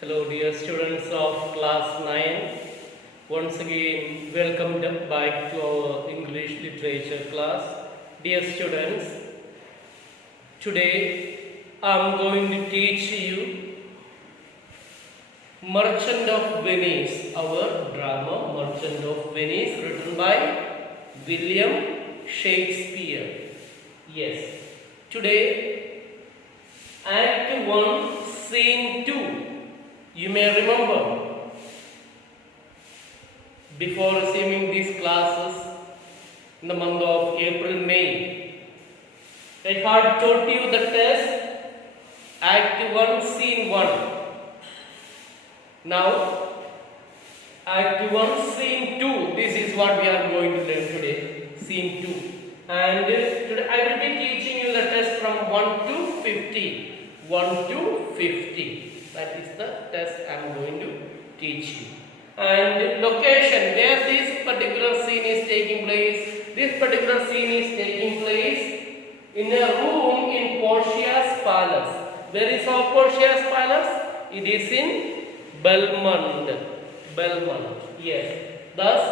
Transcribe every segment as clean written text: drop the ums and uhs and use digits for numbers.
Hello, dear students of class 9. Once again, welcome back to our English literature class. Dear students, today I am going to teach you Merchant of Venice, our drama Merchant of Venice, written by William Shakespeare. Yes, today Act 1, Scene 2. You may remember, before receiving these classes in the month of April, May, I had taught you the test Act 1, Scene 1. Now, Act 1, Scene 2. This is what we are going to learn today, Scene 2. And today I will be teaching you the test from 1 to 50. 1 to 50. That is the test I am going to teach you. And location, where this particular scene is taking place. This particular scene is taking place in a room in Portia's palace. Where is our Portia's palace? It is in Belmont. Belmont. Yes. Thus,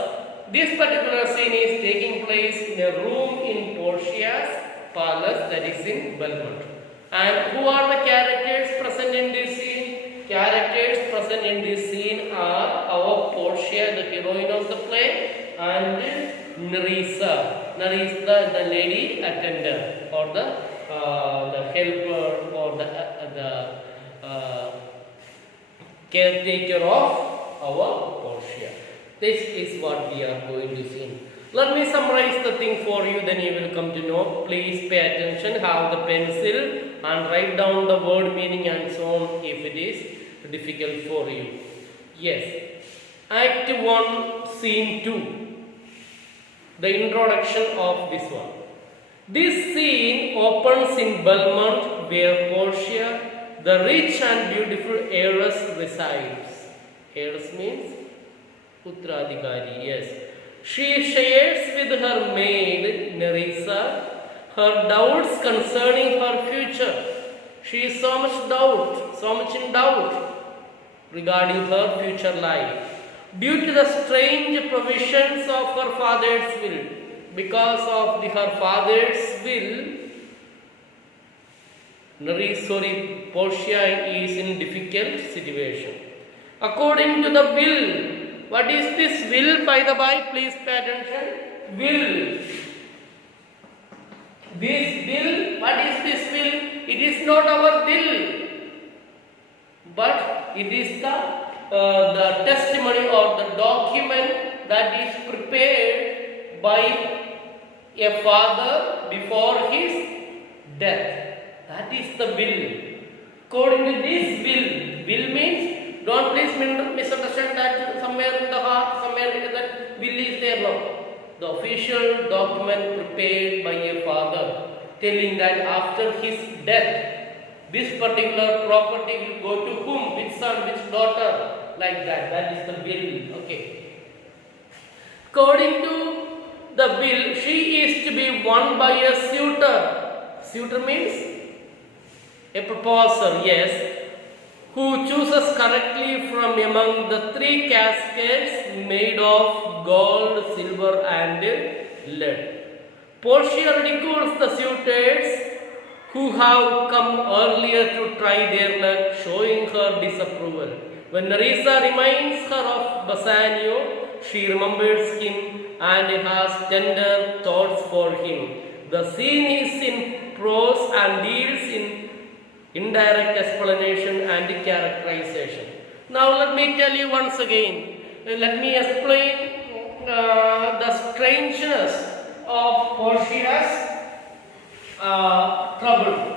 this particular scene is taking place in a room in Portia's palace, that is in Belmont. And who are the characters present in this scene? Characters present in this scene are our Portia, the heroine of the play, and Nerissa. Nerissa, the lady attendant, or the helper, or the caretaker of our Portia. This is what we are going to see. Let me summarize the thing for you, then you will come to know. Please pay attention, have the pencil and write down the word meaning and so on if it is difficult for you. Yes. Act 1, Scene 2. The introduction of this one. This scene opens in Belmont, where Portia, the rich and beautiful heiress, resides. Heiress means Uttradhikari, yes. She shares with her maid, Nerissa, her doubts concerning her future. She is so much in doubt regarding her future life, due to the strange provisions of her father's will. Because of her father's will, Portia is in difficult situation. According to the will, what is this will, by the by? Please pay attention. Will. This will, what is this will? It is not our will, but it is the testimony or the document that is prepared by a father before his death. That is the will. According to this will means, don't please misunderstand that somewhere in the heart, somewhere in that will is there. No. The official document prepared by a father telling that after his death, this particular property will go to whom, which son, which daughter, like that. That is the will. Okay. According to the will, she is to be won by a suitor. Suitor means a proposer, yes, who chooses correctly from among the 3 caskets made of gold, silver and lead. Portia ridicules the suitors who have come earlier to try their luck, showing her disapproval. When Nerissa reminds her of Bassanio, she remembers him and has tender thoughts for him. The scene is in prose and deals in indirect explanation and characterization. Now let me tell you once again, let me explain the strangeness of Portia's trouble.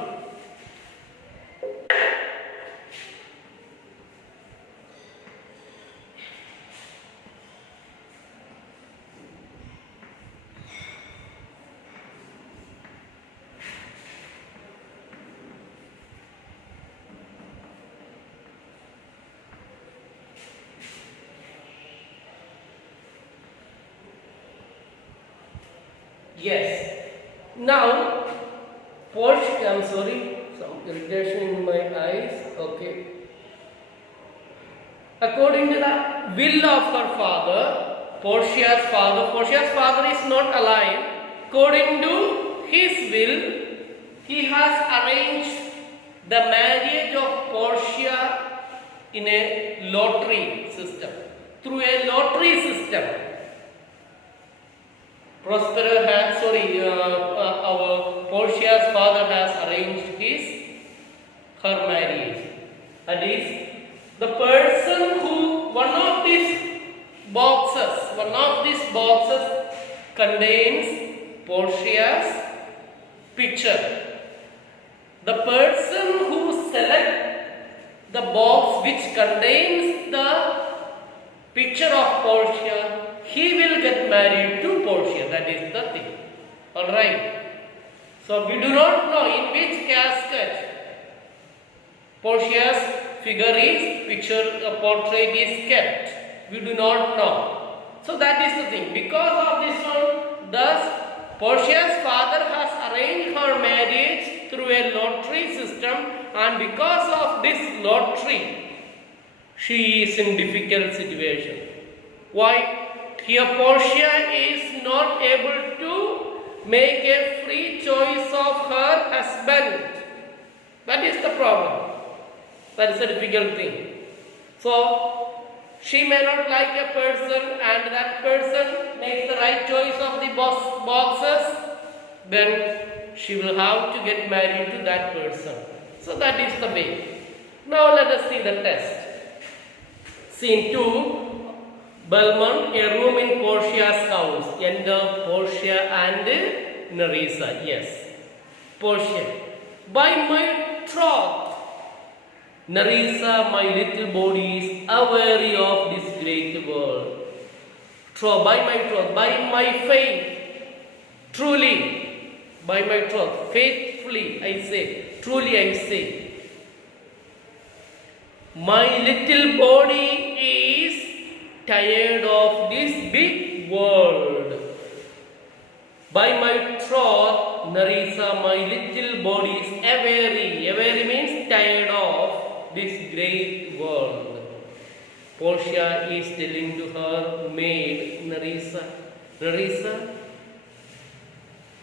Yes. Now, Portia, I'm sorry, some irritation in my eyes. Okay. according to the will of her father, Portia's father is not alive. According to his will, he has arranged the marriage of Portia in a lottery system. Through a lottery system, our Portia's father has arranged her marriage. That is, the person who one of these boxes contains Portia's picture. The person who selects the box which contains the picture of Portia, he will get married to Portia. That is the thing. Alright. So we do not know in which casket Portia's portrait is kept. We do not know. So that is the thing. Because of this one, thus Portia's father has arranged her marriage through a lottery system, and because of this lottery, she is in difficult situation. Why? Here Portia is not able to make a free choice of her husband. That is the problem. That is a difficult thing. So, she may not like a person and that person makes the right choice of the boxes, then she will have to get married to that person. So that is the way. Now let us see the test. Scene 2. Belmont, a room in Portia's house. Enter Portia and Nerissa. Yes. Portia. By my troth, Nerissa, my little body is aweary of this great world. By my troth, by my faith, truly, by my troth, faithfully I say, truly I say, my little body is tired of this big world. By my troth, Nerissa, my little body is aweary. Aweary means tired of this great world. Portia is telling to her maid Nerissa,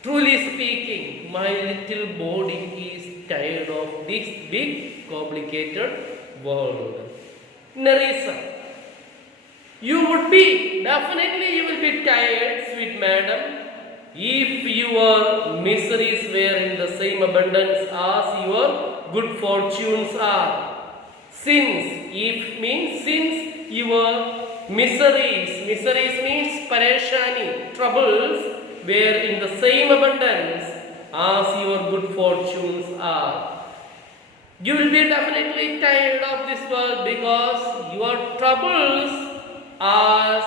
truly speaking, my little body is tired of this big complicated world. Nerissa, definitely you will be tired, sweet madam, if your miseries were in the same abundance as your good fortunes are. Since your miseries means pareshani, troubles, were in the same abundance as your good fortunes are. You will be definitely tired of this world because your troubles are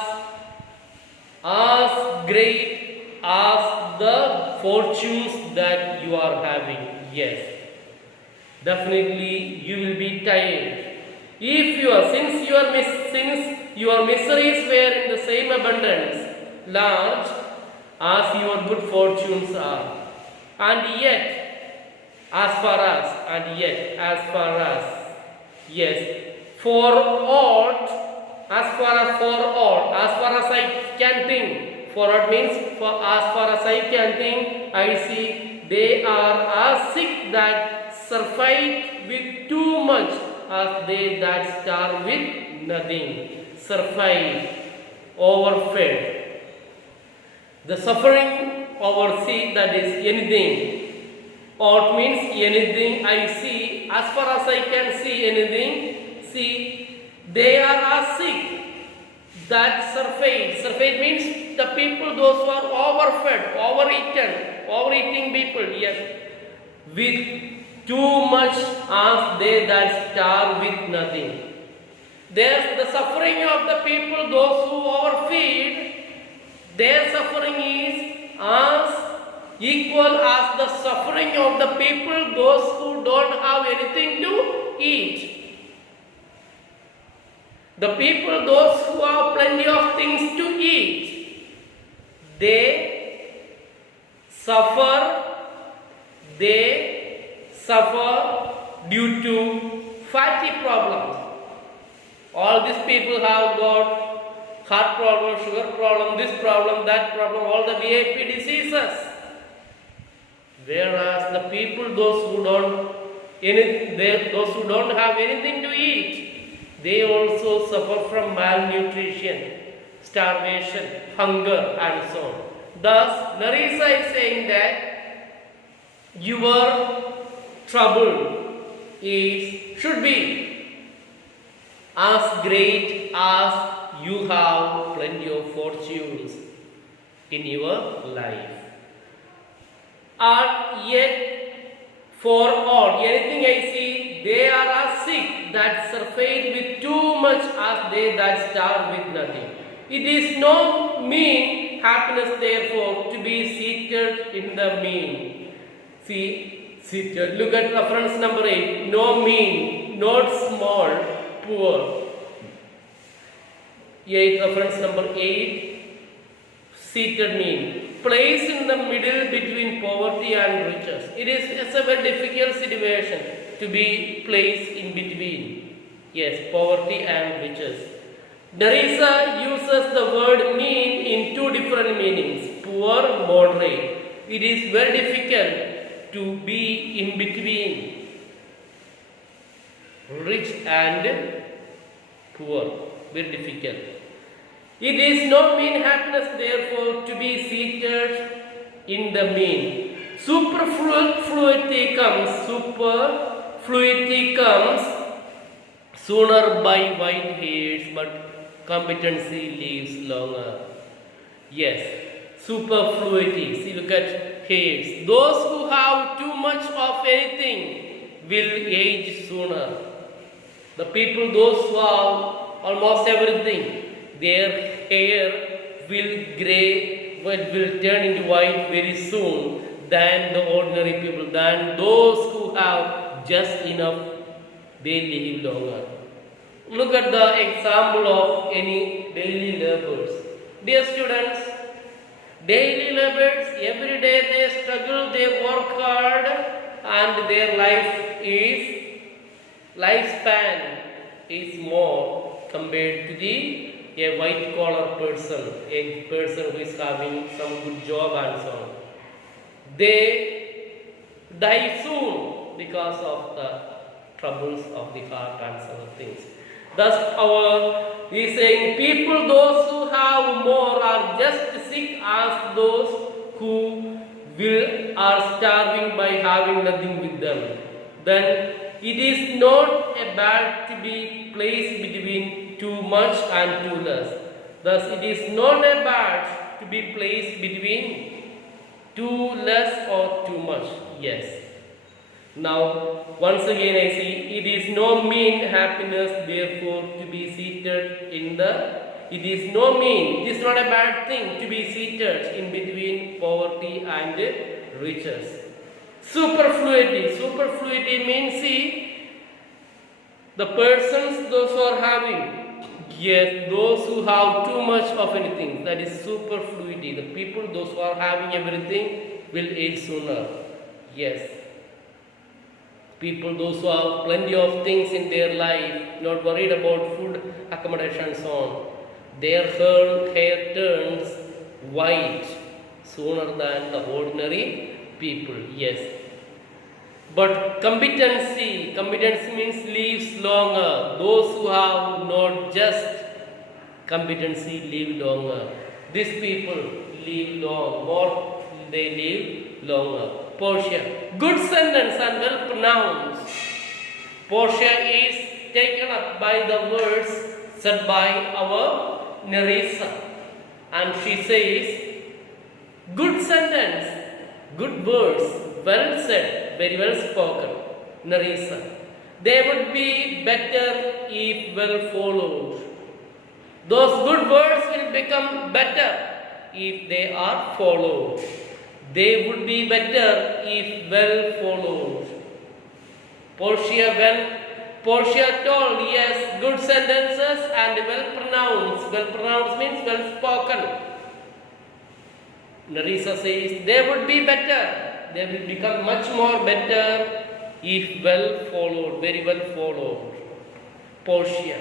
as great as the fortunes that you are having. Yes. Definitely you will be tired. Since your miseries were in the same abundance, large as your good fortunes are, and yet, as far as, yes, as far as I can think, as far as I can think, I see they are as sick that surfeit with too much as they that starve with nothing. Surfeit, overfed. The suffering oversee, that is anything. Or means anything I see, as far as I can see anything, see, they are as sick that surfeit. Surfeit means the people, those who are overfed, overeating people, yes, with too much as they that starve with nothing. There's the suffering of the people, those who overfeed, their suffering is as equal as the suffering of the people, those who don't have anything to eat. The people, those who have plenty of things to eat, they suffer due to fatty problems. All these people have got heart problem, sugar problem, this problem, that problem, all the VIP diseases. Whereas the people, those who don't have anything to eat, they also suffer from malnutrition, starvation, hunger, and so on. Thus, Narisa is saying that your trouble should be as great as you have plenty of fortunes in your life. And yet, for all, anything I see, they are as sick that surfeit with too much as they that starve with nothing. It is no mean happiness, therefore, to be seated in the mean. See, seated. Look at reference number 8. No mean, not small, poor. 8, reference number 8. Seated mean. Placed in the middle between poverty and riches. It's a very difficult situation to be placed in between. Yes, poverty and riches. Narisa uses the word mean in two different meanings. Poor, moderate. It is very difficult to be in between rich and poor. Very difficult. It is no mean happiness, therefore, to be seated in the mean. Superfluity comes sooner by white hairs, but competency lives longer. Yes, superfluity. See, look at hairs. Those who have too much of anything will age sooner. The people, those who have almost everything, their hair will turn into white very soon than the ordinary people, than those who have just enough, they live longer. Look at the example of any daily laborers. Dear students, daily laborers, every day they struggle, they work hard, and their lifespan is more compared to a white collar person, a person who is having some good job and so on. They die soon because of the troubles of the heart and some other things. Thus, he is saying, people, those who have more, are just sick as those who are starving by having nothing with them. Then it is not a bad to be placed between too much and too less. Thus, it is not a bad to be placed between too less or too much. Yes. Now, once again I see, it is no mean happiness, therefore, to be seated in the. It is no mean, it is not a bad thing to be seated in between poverty and riches. Superfluity means, see, the persons, those who are having, yes, those who have too much of anything, that is superfluity. The people, those who are having everything, will age sooner. Yes. People, those who have plenty of things in their life, not worried about food, accommodation, and so on, their hair turns white sooner than the ordinary people. Yes. But competency means lives longer. Those who have not just competency live longer. These people live long, more they live longer. Portia, good sentence and well pronounced. Portia is taken up by the words said by our Narisa, and she says, good sentence, good words, well said, very well spoken. Narisa, they would be better if well followed. Those good words will become better if they are followed. They would be better if well followed. Portia told, yes, good sentences and well pronounced. Well pronounced means well spoken. Narisa says, they would be better. They will become much more better if well followed, very well followed. Portia.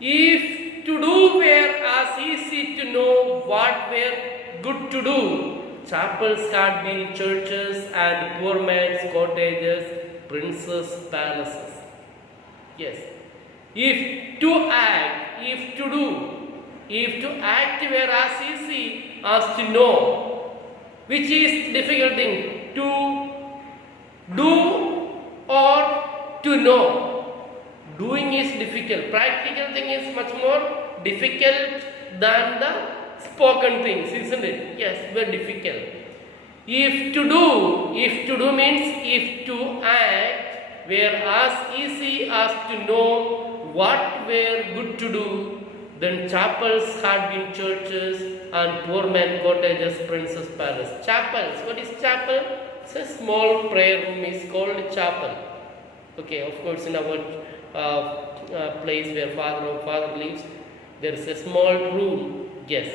If to do were as easy to know what were good to do, chapels had been churches and poor man's cottages, princes' palaces. Yes. If to act, if to do, if to act were as easy as to know, which is difficult thing, to do or to know. Doing is difficult. Practical thing is much more difficult than the spoken things, isn't it? Yes, very difficult. If to do means if to act were as easy as to know what were good to do, then chapels had been churches and poor man cottages, princes' palace. Chapels, what is chapel? It's a small prayer room, is called chapel. Okay, of course, in our place where father lives, there is a small room. Yes,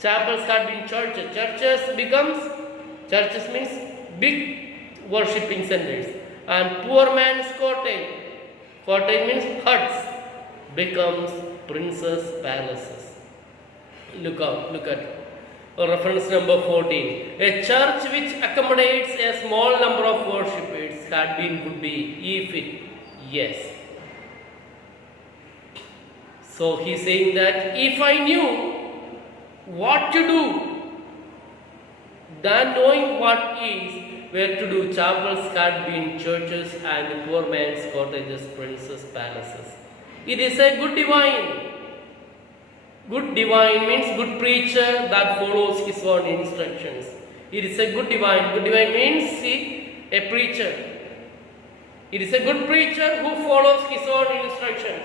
chapels had been churches. Churches means big worshipping centers, and poor man's cottage means huts, becomes princes' palaces. Look at reference number 14. A church which accommodates a small number of worshippers would be if it. Yes. So he is saying that if I knew what to do, then knowing what is where to do, chapels had been churches and poor man's cottages, princes' palaces. It is a good divine. Good divine means good preacher that follows his own instructions. It is a good divine. Good divine means a preacher. It is a good preacher who follows his own instructions.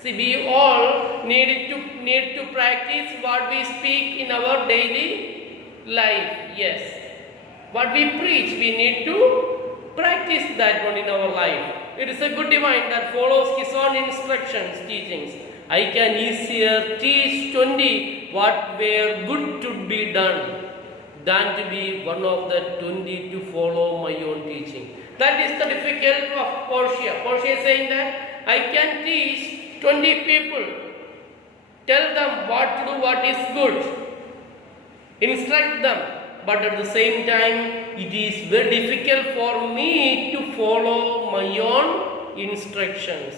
See, we all need to practice what we speak in our daily life. Yes. What we preach, we need to practice that one in our life. It is a good divine that follows his own instructions, teachings. I can easier teach 20 what were good to be done than to be one of the 20 to follow my own teaching. That is the difficulty of Portia. Portia is saying that I can teach 20 people, tell them what to do, what is good, instruct them, but at the same time it is very difficult for me to follow my own instructions.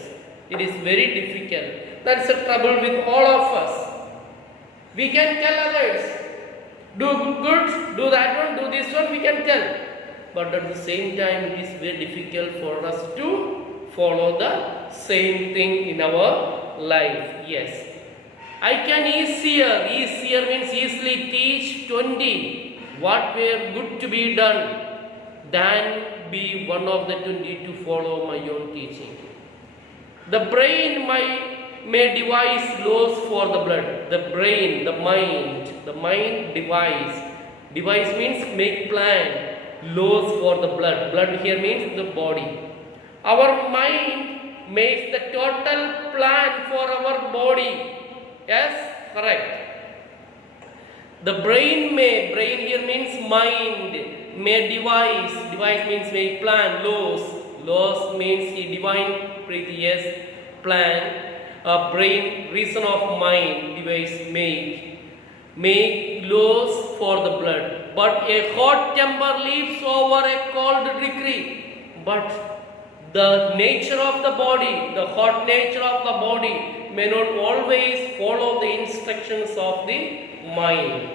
It is very difficult. That's the trouble with all of us. We can tell others, do good, do that one, do this one, we can tell. But at the same time, it is very difficult for us to follow the same thing in our life. Yes. I can easier means easily teach 20 what were good to be done than be one of the 20 to follow my own teaching. The brain may devise laws for the blood. The brain, the mind devise. Devise means make plan. Laws for the blood. Blood here means the body. Our mind makes the total plan for our body. Yes, correct. The brain here means mind, may devise. Devise means make plan. Laws means a divine preeti. Yes, plan. Brain, reason of mind, devise, make laws for the blood. But a hot temper leaps over a cold decree. But the nature of the body, the hot nature of the body may not always follow the instructions of the mind.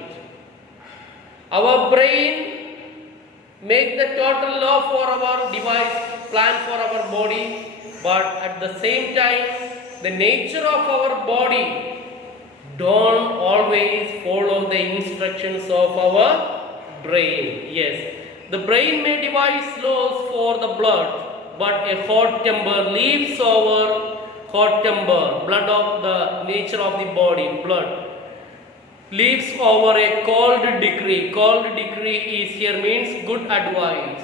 Our brain make the total law for our device, plan for our body, but at the same time, the nature of our body don't always follow the instructions of our brain. Yes, the brain may devise laws for the blood, but a hot temper leaps over blood of the nature of the body, blood leaps over a cold decree. Cold decree is here means good advice.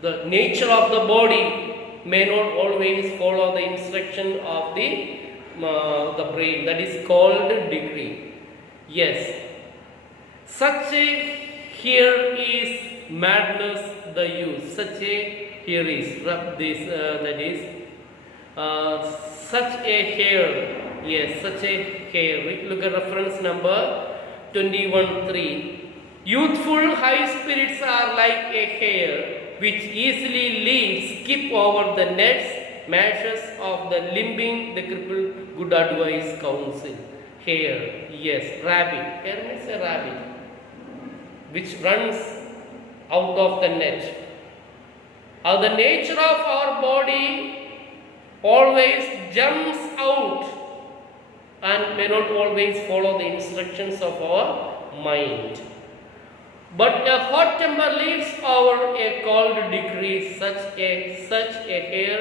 The nature of the body may not always follow the instruction of the brain. That is called decree. Yes. Such a here is madness the use. Such a here is that is such a hair. Yes, such a hair. Look at reference number 21:3. Youthful high spirits are like a hair which easily leaves, skip over the nets, meshes of the limbing, the crippled, good advice, counsel. Hair, yes, rabbit. Hair means a rabbit which runs out of the net. The nature of our body always jumps out and may not always follow the instructions of our mind. But a hot temper leaves over a cold decree. Such a hair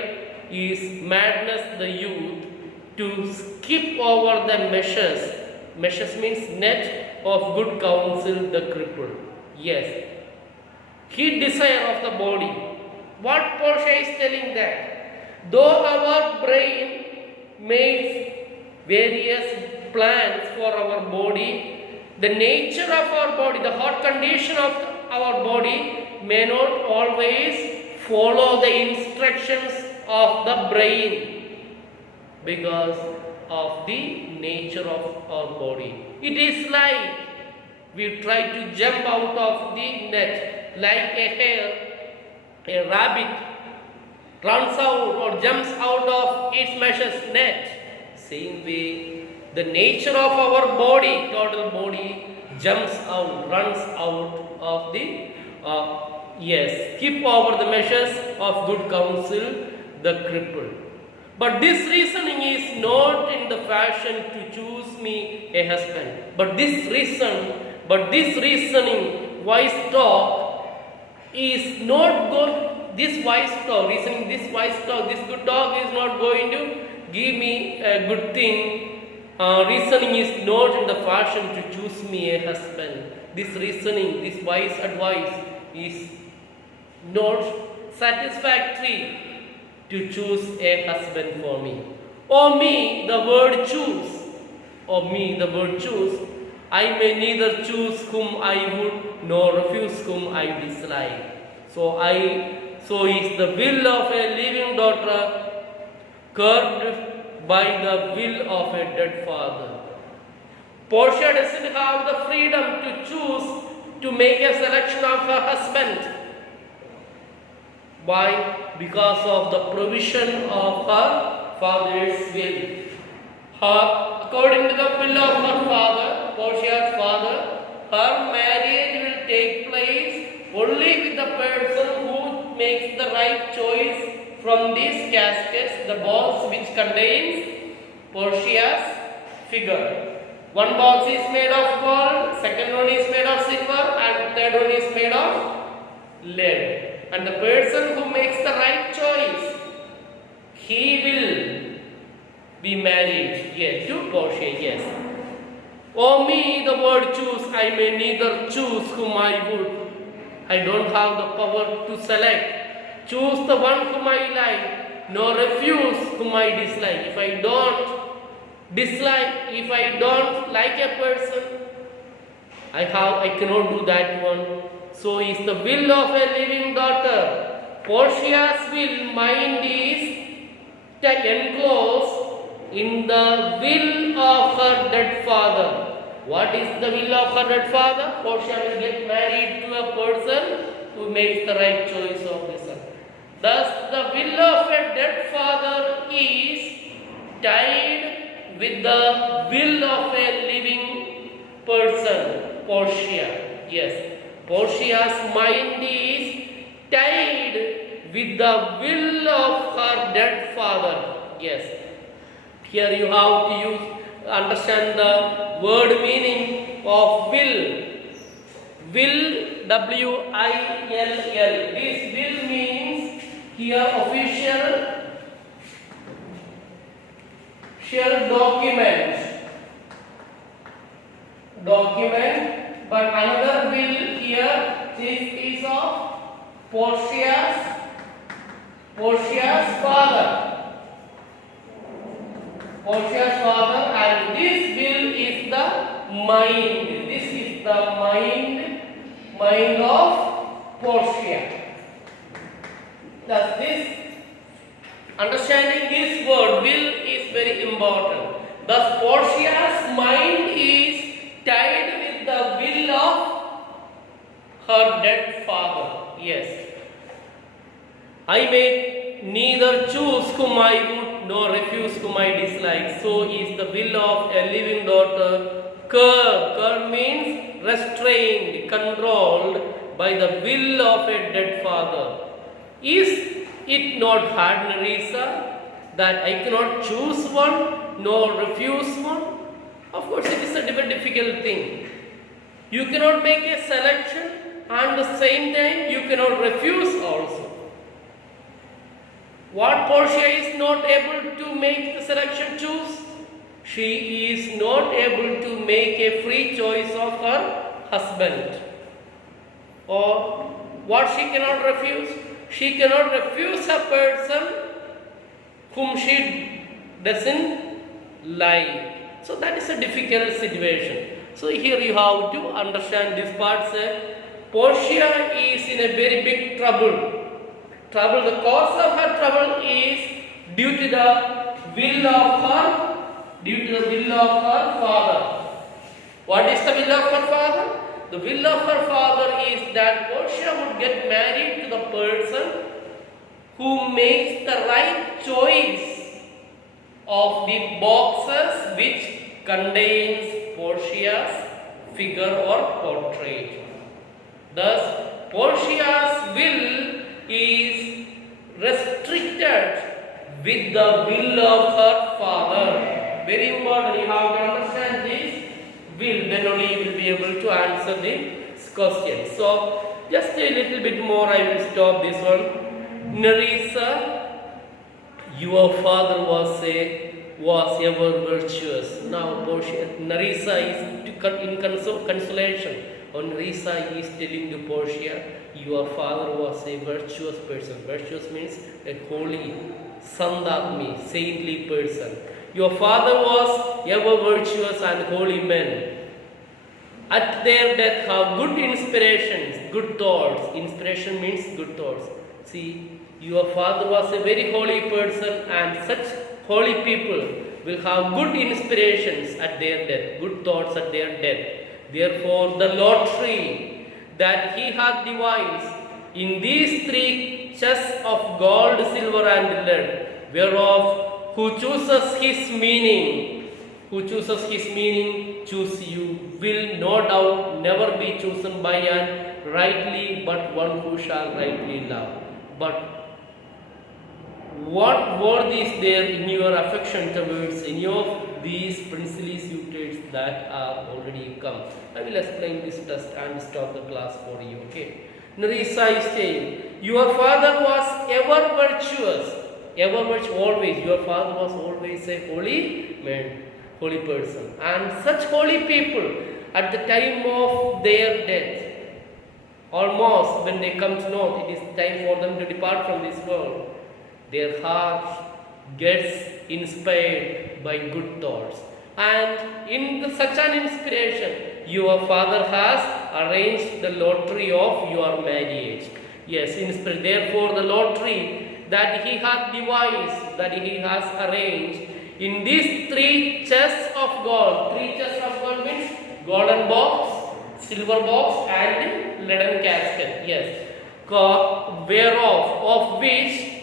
is madness the youth to skip over the meshes. Meshes means net of good counsel the crippled. Yes. Heat desire of the body. What Portia is telling that? Though our brain makes various plans for our body, the nature of our body, the hot condition of our body may not always follow the instructions of the brain because of the nature of our body. It is like we try to jump out of the net, like a hare, a rabbit runs out or jumps out of its meshes net. Same way, the nature of our body, total body, jumps out, runs out of the, skip over the meshes of good counsel, the crippled. But this reasoning is not in the fashion to choose me a husband. But this reasoning, wise talk is not good. This wise talk, reasoning, this wise talk, this good talk is not going to give me a good thing. Reasoning is not in the fashion to choose me a husband. This reasoning, this wise advice is not satisfactory to choose a husband for me. O me, the word choose. O me, the word choose. I may neither choose whom I would nor refuse whom I dislike. So is the will of a living daughter curbed by the will of a dead father. Portia doesn't have the freedom to choose to make a selection of her husband. Why? Because of the provision of her father's will. According to the will of her father, Portia's father, her marriage will take place only with the person who makes the right choice from these caskets, the box which contains Portia's figure. One box is made of gold, second one is made of silver, and third one is made of lead. And the person who makes the right choice, he will be married, yes, to Portia, yes. O me, the word choose, I may neither choose whom I would. I don't have the power to select. Choose the one whom I like, nor refuse whom I dislike. If I don't dislike, if I don't like a person, I cannot do that one. So is the will of a living daughter. Portia's will, mind is enclosed in the will of her dead father. What is the will of her dead father? Portia will get married to a person who makes the right choice of this earth. Thus, the will of a dead father is tied with the will of a living person, Portia. Yes, Portia's mind is tied with the will of her dead father. Yes, here you have to understand the word meaning of will. Will, W-I-L-L. This will means here official document, but another will here, this is of Portia's father. Portia's father, and this will is the mind. This is the mind of Portia. Thus this Understanding this word will is very important. Thus, Portia's mind is tied with the will of her dead father. Yes. I may neither choose whom I would nor refuse whom I dislike. So is the will of a living daughter curbed. Curbed means restrained, controlled by the will of a dead father. Is it not hard, Nerissa, that I cannot choose one nor refuse one? Of course, it is a very difficult thing. You cannot make a selection and at the same time you cannot refuse also. What Portia is not able to make the selection choose? She is not able to make a free choice of her husband. Or what she cannot refuse? She cannot refuse a person whom she doesn't like. So that is a difficult situation. So here you have to understand this part. Portia is in a very big trouble. The cause of her trouble is due to the will of her father. What is the will of her father? The will of her father is that Portia would get married to the person who makes the right choice of the boxes which contains Portia's figure or portrait. Thus, Portia's will is restricted with the will of her father. Very important, you have to understand this will, then only you will be able to answer this question. So, just a little bit more, I will stop this one. Nerissa, your father was ever virtuous. Now, Nerissa is in consolation. Or Nerissa is telling to Portia, your father was a virtuous person. Virtuous means a holy, Sandatmi, saintly person. Your father was ever virtuous and holy men. At their death have good inspirations, good thoughts. Inspiration means good thoughts. See, your father was a very holy person and such holy people will have good inspirations at their death, good thoughts at their death. Therefore, the lottery that he had devised in these three chests of gold, silver and lead, whereof who chooses his meaning, choose you, will no doubt never be chosen by an rightly, but one who shall rightly love. But what worth is there in your affection towards any of these princely suitors that are already come? I will explain this test and stop the class for you. Okay. Nerissa is saying, your father was ever virtuous, always. Your father was always a holy man, holy person. And such holy people, at the time of their death, almost when they come to know it is time for them to depart from this world, their heart gets inspired by good thoughts. And in such an inspiration, your father has arranged the lottery of your marriage. Yes, therefore the lottery that he has devised, that he has arranged in these three chests of gold. Three chests of gold means golden box, silver box and leaden casket. Yes, whereof, of which,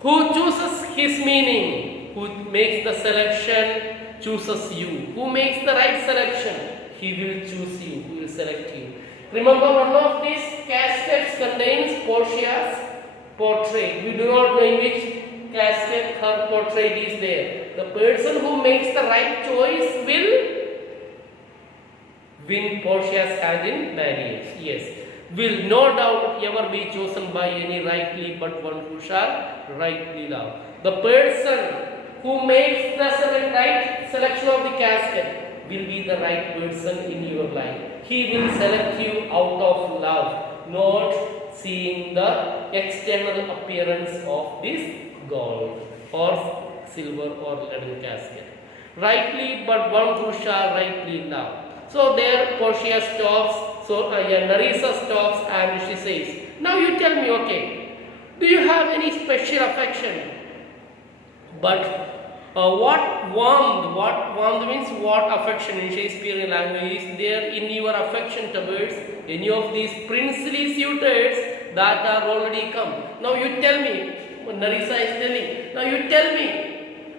who chooses his meaning, who makes the selection, chooses you. Who makes the right selection, he will choose you, he will select you. Remember, one of these caskets contains Portia's portrait. We do not know in which casket her portrait is there. The person who makes the right choice will win Portia's hand in marriage. Yes. Will no doubt ever be chosen by any rightly, but one who shall rightly love. The person who makes the right selection of the casket will be the right person in your life. He will select you out of love, not seeing the external appearance of this gold or silver or leaden casket. Rightly, but one who shall rightly love. So there Portia stops. So Nerissa stops and she says, now you tell me, okay, do you have any special affection But what warmth means what affection in Shakespearean language is there in your affection towards any of these princely suitors that are already come. Now you tell me, Narisa is telling, now you tell me,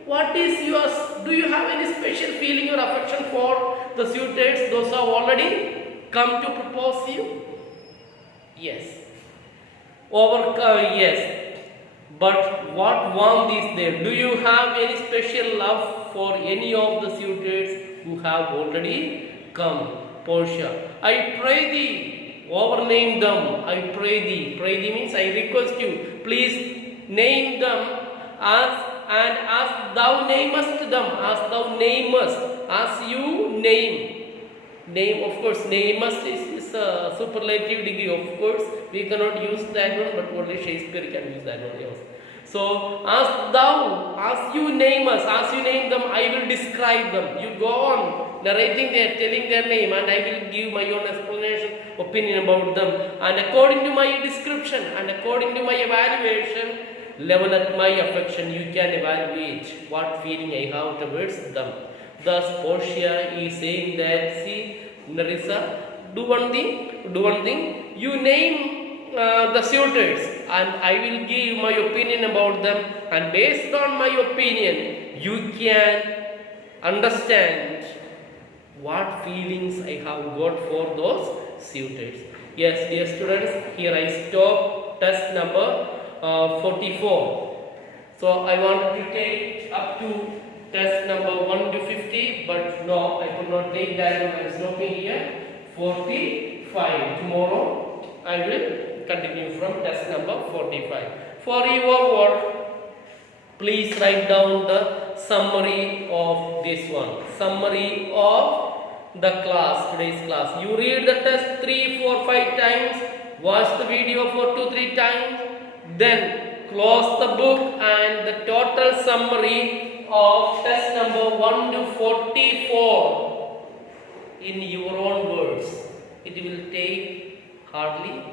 what is yours? Do you have any special feeling or affection for the suitors, those who have already come to propose you? Yes. Yes. But what warmth is there? Do you have any special love for any of the suitors who have already come? Portia, I pray thee, overname them. I pray thee. Pray thee means I request you. Please name them as thou namest them, as thou namest, as you name. Name, of course, namest is a superlative degree, of course. We cannot use that one, but only Shakespeare can use that one. Yes. So, as you name us, as you name them, I will describe them. You go on narrating their, telling their name, and I will give my own explanation, opinion about them. And according to my description, and according to my evaluation, level at my affection, you can evaluate what feeling I have towards them. Thus, Portia is saying that, see, Narissa, do one thing, you name the suitors, and I will give my opinion about them, and based on my opinion, you can understand what feelings I have got for those suitors. Yes, dear students, here I stop test number 44. So, I wanted to take up to test number 1 to 50, but no, I could not take that one. I am stopping here. 45. Tomorrow I will continue from test number 45. For your work, please write down the summary of this one. Summary of the class, today's class. You read the test 3, 4, 5 times. Watch the video for 2, 3 times. Then close the book and the total summary of test number 1 to 44 in your own words. It will take hardly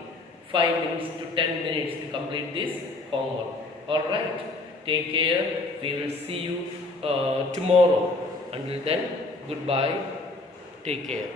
5 minutes to 10 minutes to complete this homework. Alright, take care. We will see you tomorrow. Until then, goodbye. Take care.